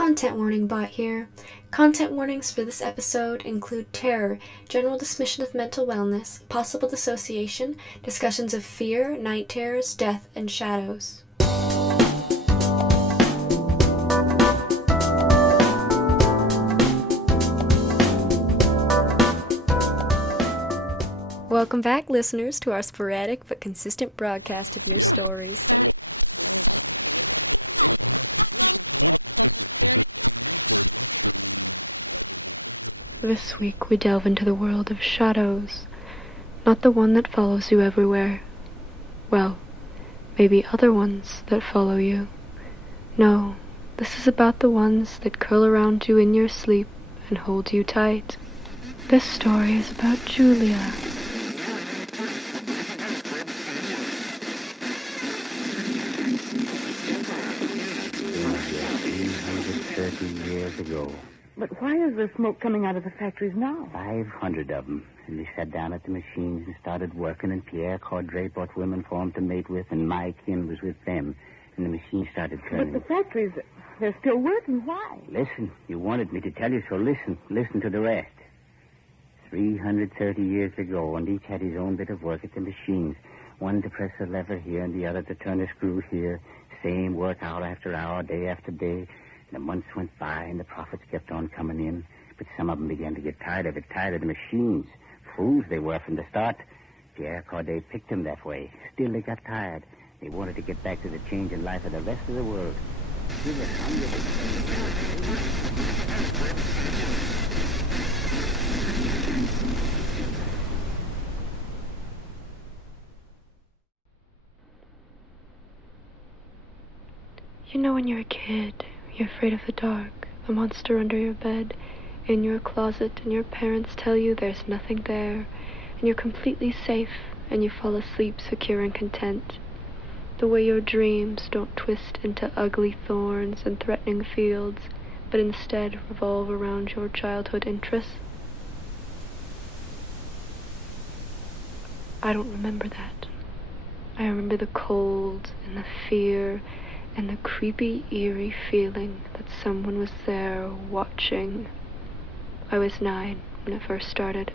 Content warning bot here. Content warnings for this episode include terror, general dismission of mental wellness, possible dissociation, discussions of fear, night terrors, death, and shadows. Welcome back, listeners, to our sporadic but consistent broadcast of news stories. This week we delve into the world of shadows. Not the one that follows you everywhere. Well, maybe other ones that follow you. No, this is about the ones that curl around you in your sleep and hold you tight. This story is about Julia. Years ago. But why is there smoke coming out of the factories now? 500 of them. And they sat down at the machines and started working, and Pierre Cordray brought women for him to mate with, and my kin was with them. And the machines started turning. But the factories, they're still working. Why? Listen, you wanted me to tell you, so listen. Listen to the rest. 330 years ago, and each had his own bit of work at the machines. One to press a lever here, and the other to turn a screw here. Same work hour after hour, day after day. The months went by, and the profits kept on coming in. But some of them began to get tired of it, tired of the machines. Fools they were from the start. Pierre Corday picked them that way. Still, they got tired. They wanted to get back to the change in life of the rest of the world. You know when you're a kid, you're afraid of the dark, a monster under your bed, in your closet, and your parents tell you there's nothing there, and you're completely safe, and you fall asleep secure and content. The way your dreams don't twist into ugly thorns and threatening fields, but instead revolve around your childhood interests. I don't remember that. I remember the cold and the fear and the creepy, eerie feeling that someone was there watching. I was 9 when it first started.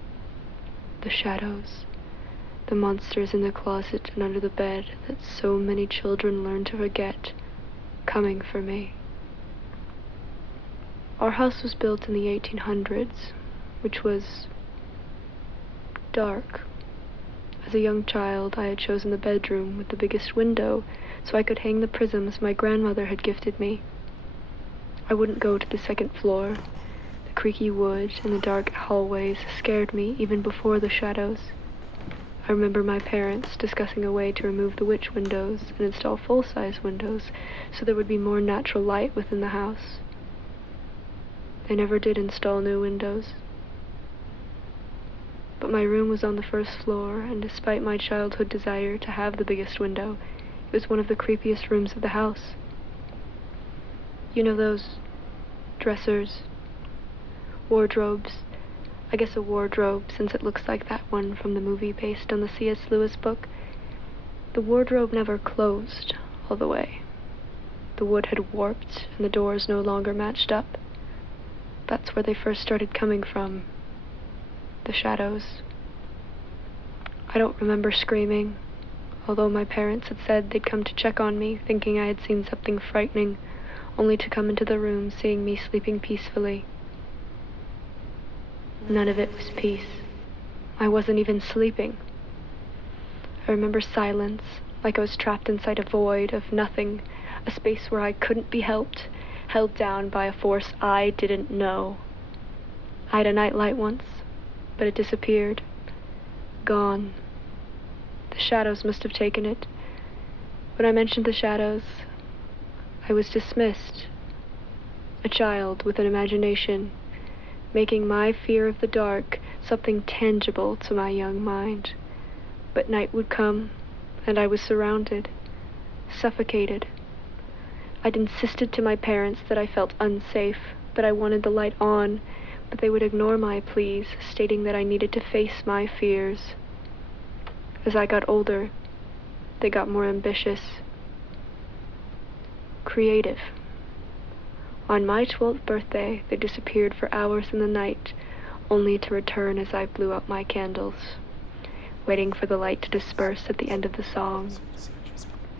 The shadows, the monsters in the closet and under the bed that so many children learn to forget, coming for me. Our house was built in the 1800s, which was dark. As a young child, I had chosen the bedroom with the biggest window so I could hang the prisms my grandmother had gifted me. I wouldn't go to the second floor. The creaky wood and the dark hallways scared me even before the shadows. I remember my parents discussing a way to remove the witch windows and install full-size windows so there would be more natural light within the house. They never did install new windows. But my room was on the first floor, and despite my childhood desire to have the biggest window, it was one of the creepiest rooms of the house. You know those dressers, wardrobes? I guess a wardrobe, since it looks like that one from the movie based on the C.S. Lewis book. The wardrobe never closed all the way. The wood had warped, and the doors no longer matched up. That's where they first started coming from. The shadows. I don't remember screaming, although my parents had said they'd come to check on me, thinking I had seen something frightening, only to come into the room seeing me sleeping peacefully. None of it was peace. I wasn't even sleeping. I remember silence, like I was trapped inside a void of nothing, a space where I couldn't be helped, held down by a force I didn't know. I had a nightlight once, but it disappeared. Gone. The shadows must have taken it. When I mentioned the shadows, I was dismissed. A child with an imagination, making my fear of the dark something tangible to my young mind. But night would come, and I was surrounded, suffocated. I'd insisted to my parents that I felt unsafe, that I wanted the light on, but they would ignore my pleas, stating that I needed to face my fears. As I got older, they got more ambitious, creative. On my 12th birthday, they disappeared for hours in the night, only to return as I blew out my candles, waiting for the light to disperse at the end of the song.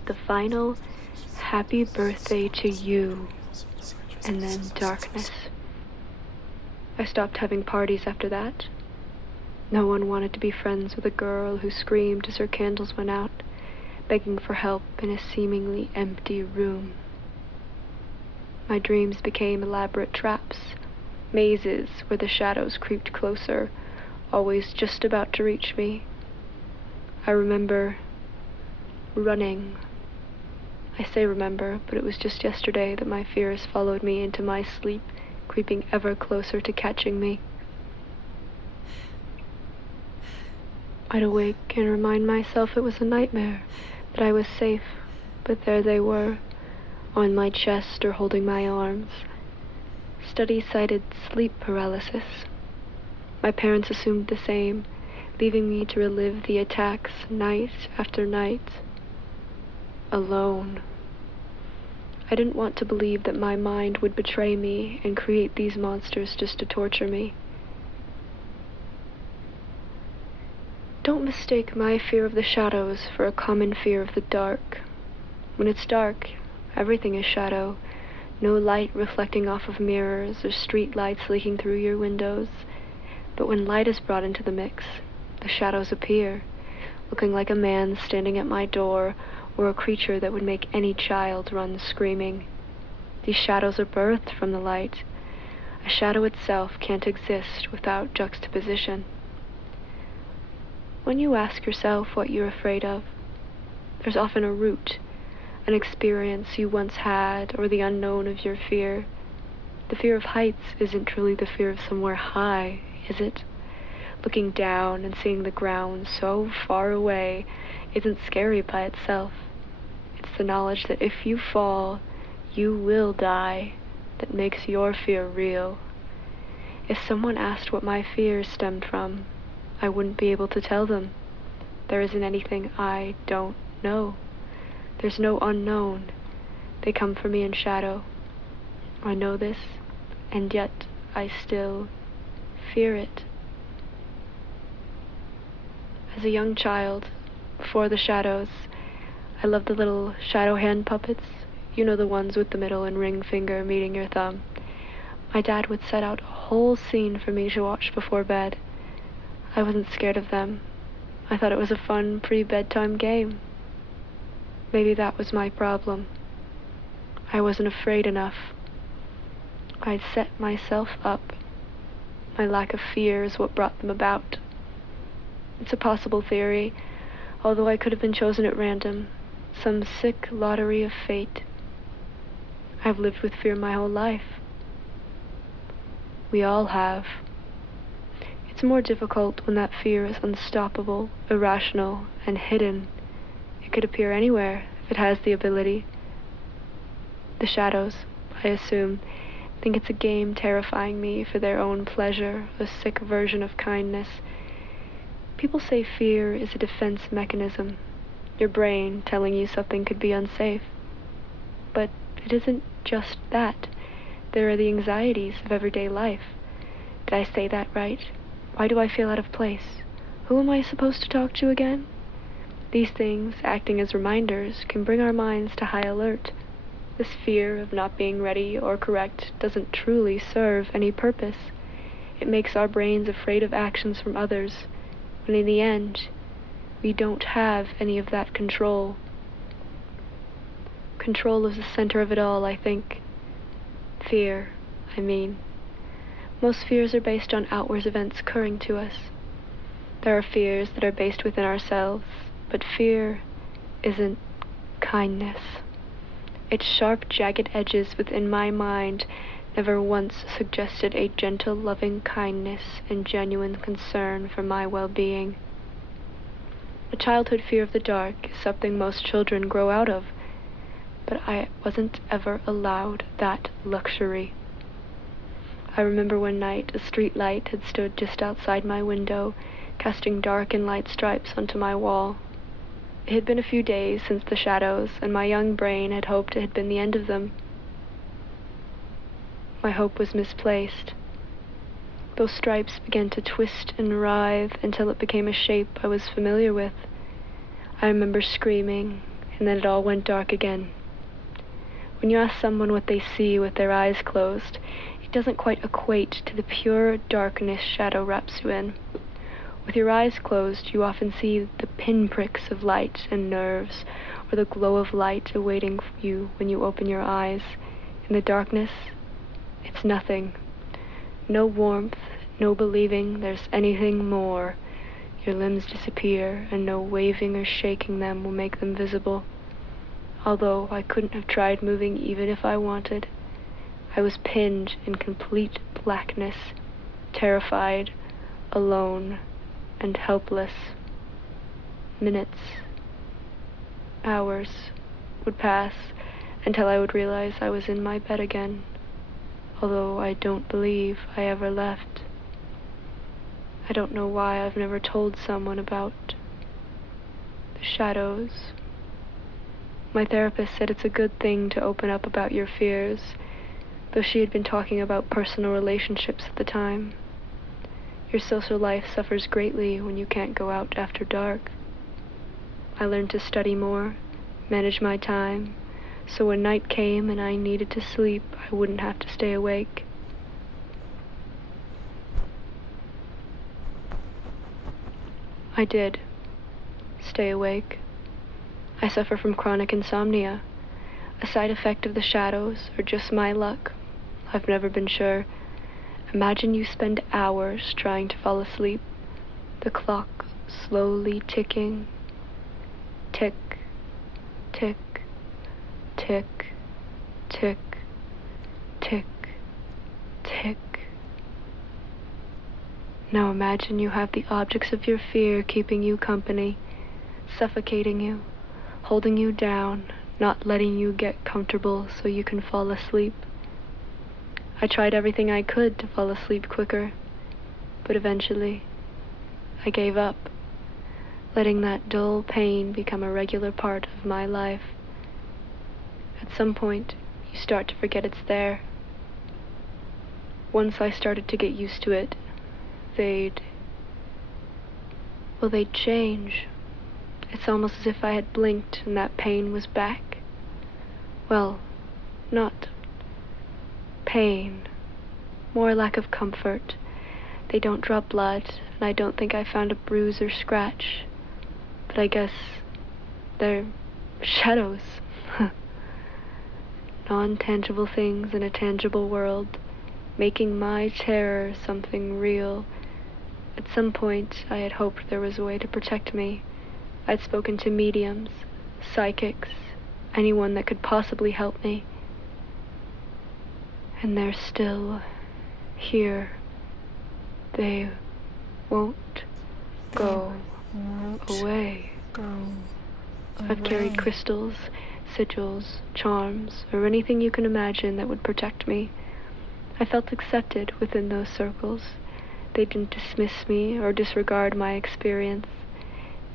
The final, happy birthday to you, and then darkness. I stopped having parties after that. No one wanted to be friends with a girl who screamed as her candles went out, begging for help in a seemingly empty room. My dreams became elaborate traps, mazes where the shadows creeped closer, always just about to reach me. I remember running. I say remember, but it was just yesterday that my fears followed me into my sleep, creeping ever closer to catching me. I'd awake and remind myself it was a nightmare, that I was safe, but there they were, on my chest or holding my arms. Studies cited sleep paralysis. My parents assumed the same, leaving me to relive the attacks night after night, alone. I didn't want to believe that my mind would betray me and create these monsters just to torture me. Don't mistake my fear of the shadows for a common fear of the dark. When it's dark, everything is shadow. No light reflecting off of mirrors or street lights leaking through your windows. But when light is brought into the mix, the shadows appear, looking like a man standing at my door or a creature that would make any child run screaming. These shadows are birthed from the light. A shadow itself can't exist without juxtaposition. When you ask yourself what you're afraid of, there's often a root, an experience you once had, or the unknown of your fear. The fear of heights isn't truly the fear of somewhere high, is it? Looking down and seeing the ground so far away isn't scary by itself. It's the knowledge that if you fall, you will die that makes your fear real. If someone asked what my fears stemmed from, I wouldn't be able to tell them. There isn't anything I don't know. There's no unknown. They come for me in shadow. I know this, and yet I still fear it. As a young child, before the shadows, I loved the little shadow hand puppets. You know, the ones with the middle and ring finger meeting your thumb. My dad would set out a whole scene for me to watch before bed. I wasn't scared of them. I thought it was a fun pre-bedtime game. Maybe that was my problem. I wasn't afraid enough. I'd set myself up. My lack of fear is what brought them about. It's a possible theory, although I could have been chosen at random. Some sick lottery of fate. I've lived with fear my whole life. We all have. It's more difficult when that fear is unstoppable, irrational, and hidden. It could appear anywhere if it has the ability. The shadows, I assume, think it's a game terrifying me for their own pleasure, a sick version of kindness. People say fear is a defense mechanism, your brain telling you something could be unsafe. But it isn't just that. There are the anxieties of everyday life. Did I say that right? Why do I feel out of place? Who am I supposed to talk to again? These things, acting as reminders, can bring our minds to high alert. This fear of not being ready or correct doesn't truly serve any purpose. It makes our brains afraid of actions from others, when in the end, we don't have any of that control. Control is the center of it all, I think. Fear, I mean. Most fears are based on outward events occurring to us. There are fears that are based within ourselves, but fear isn't kindness. Its sharp, jagged edges within my mind never once suggested a gentle, loving kindness and genuine concern for my well-being. A childhood fear of the dark is something most children grow out of, but I wasn't ever allowed that luxury. I remember one night a street light had stood just outside my window, casting dark and light stripes onto my wall. It had been a few days since the shadows, and my young brain had hoped it had been the end of them. my hope was misplaced. Those stripes began to twist and writhe until it became a shape I was familiar with. I remember screaming, and then it all went dark again. When you ask someone what they see with their eyes closed, it doesn't quite equate to the pure darkness shadow wraps you in. With your eyes closed, you often see the pinpricks of light and nerves, or the glow of light awaiting you when you open your eyes. In the darkness, it's nothing. No warmth, no believing there's anything more. Your limbs disappear, and no waving or shaking them will make them visible. Although I couldn't have tried moving even if I wanted. I was pinned in complete blackness, terrified, alone, and helpless. Minutes, hours would pass until I would realize I was in my bed again, although I don't believe I ever left. I don't know why I've never told someone about the shadows. My therapist said it's a good thing to open up about your fears, though she had been talking about personal relationships at the time. Your social life suffers greatly when you can't go out after dark. I learned to study more, manage my time, so when night came and I needed to sleep, I wouldn't have to stay awake. I did stay awake. I suffer from chronic insomnia, a side effect of the shadows, or just my luck. I've never been sure. Imagine you spend hours trying to fall asleep, the clock slowly ticking. Tick, tick, tick, tick, tick, tick. Now imagine you have the objects of your fear keeping you company, suffocating you, holding you down, not letting you get comfortable so you can fall asleep. I tried everything I could to fall asleep quicker, but eventually I gave up, letting that dull pain become a regular part of my life. At some point, you start to forget it's there. Once I started to get used to it, they'd change. It's almost as if I had blinked and that pain was back. Well, not pain, more lack of comfort. They don't draw blood, and I don't think I found a bruise or scratch. But I guess they're shadows. Non-tangible things in a tangible world, making my terror something real. At some point, I had hoped there was a way to protect me. I'd spoken to mediums, psychics, anyone that could possibly help me. And they're still here. They won't go away. I've carried crystals, sigils, charms, or anything you can imagine that would protect me. I felt accepted within those circles. They didn't dismiss me or disregard my experience.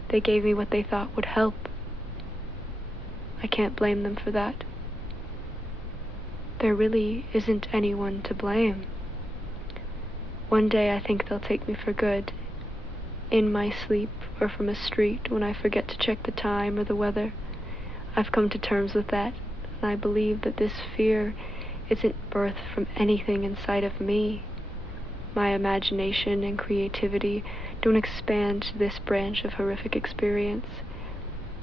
They gave me what they thought would help. I can't blame them for that. There really isn't anyone to blame. One day I think they'll take me for good, in my sleep or from a street when I forget to check the time or the weather. I've come to terms with that, and I believe that this fear isn't birthed from anything inside of me. My imagination and creativity don't expand to this branch of horrific experience.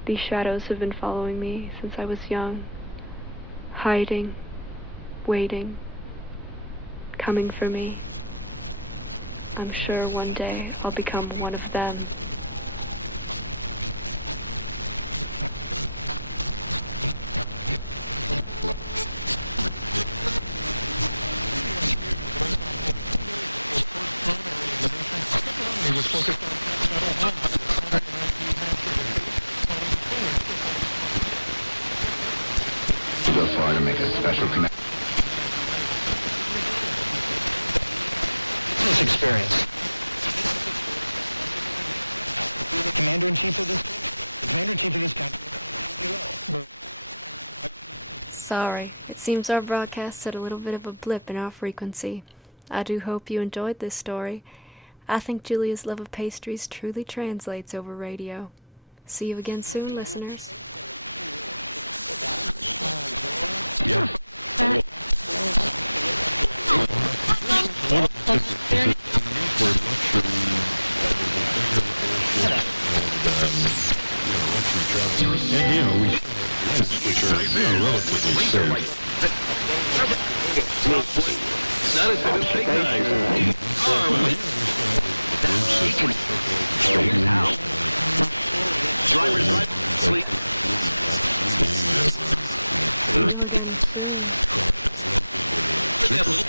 These shadows have been following me since I was young, hiding, waiting, coming for me. I'm sure one day I'll become one of them. Go far to make a special connection. This experience. The commander-in-chief of this country. Sorry, it seems our broadcast had a little bit of a blip in our frequency. I do hope you enjoyed this story. I think Julia's love of pastries truly translates over radio. See you again soon, listeners. Yeah. And, you know, which are, relatively safe. Driver's right, sleep. With that little